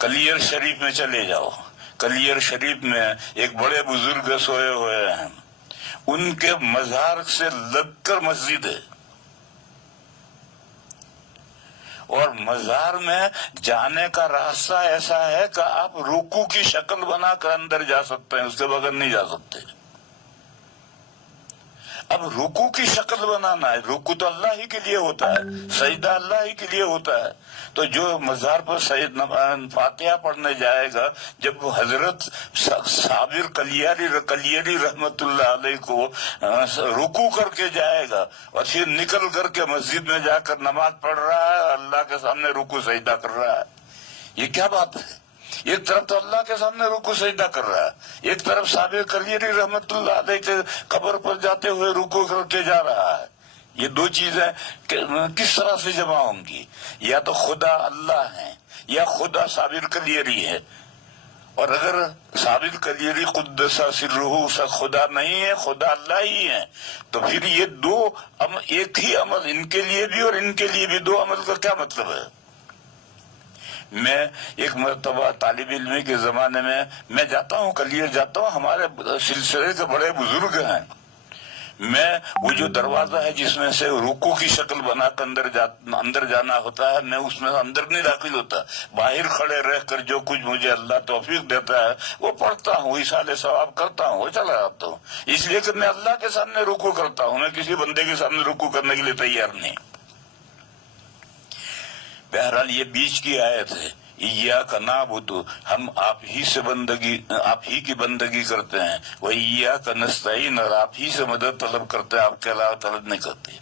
कलियर शरीफ में चले जाओ, कलियर शरीफ में एक बड़े बुजुर्ग सोए हुए हैं, उनके मजार से लगकर मस्जिद है, और मजार में जाने का रास्ता ऐसा है कि आप रुकू की शक्ल बनाकर अंदर जा सकते हैं, उसके बगैर नहीं जा सकते। अब रुकू की शक्ल बनाना है, रुकू तो अल्लाह ही के लिए होता है, सजदा अल्लाह ही के लिए होता है। तो जो मजार पर सैयद फातिहा पढ़ने जाएगा, जब वो हजरत साबिर कलियरी रहमतुल्लाह अलैह को रुकू करके जाएगा और फिर निकल करके मस्जिद में जाकर नमाज पढ़ रहा है, अल्लाह के सामने रुकू सजदा कर रहा है, ये क्या बात है? एक तरफ तो अल्लाह के सामने रुकू सजदा कर रहा है, एक तरफ साबिर कलियरी रहमतुल्लाह अलैह के कब्र पर जाते हुए रुकू करके जा रहा है। ये दो चीजें किस तरह से जमा होंगी? या तो खुदा अल्लाह है या खुदा साबिर कलियरी है। और अगर साबिर कलियरी कुद्दसा सिर्रुहु खुदा नहीं है, खुदा अल्लाह ही है, तो फिर ये दो एक ही अमल इनके लिए भी और इनके लिए भी, दो अमल का क्या मतलब है? मैं एक मरतबा तालिब इल्मी के जमाने में मैं जाता हूँ, कलियर जाता हूँ, हमारे सिलसिले के बड़े बुजुर्ग हैं, मैं वो जो दरवाजा है जिसमें से रुकू की शक्ल बनाकर अंदर जाना होता है, मैं उसमें अंदर नहीं दाखिल होता, बाहर खड़े रहकर जो कुछ मुझे अल्लाह तौफीक देता है वो पढ़ता हूँ, इशारे सवाब करता हूँ, वो चला जाता हूँ। इसलिए कि मैं अल्लाह के सामने रुकू करता हूँ, मैं किसी बंदे के सामने रुकू करने के लिए तैयार नहीं। बहरहाल ये बीच की आयत है, इय्याका नअबुदु, हम आप ही की बंदगी करते हैं, व इय्याका नस्तईन, और आप ही से मदद तलब करते हैं, आपके अलावा तलब नहीं करते।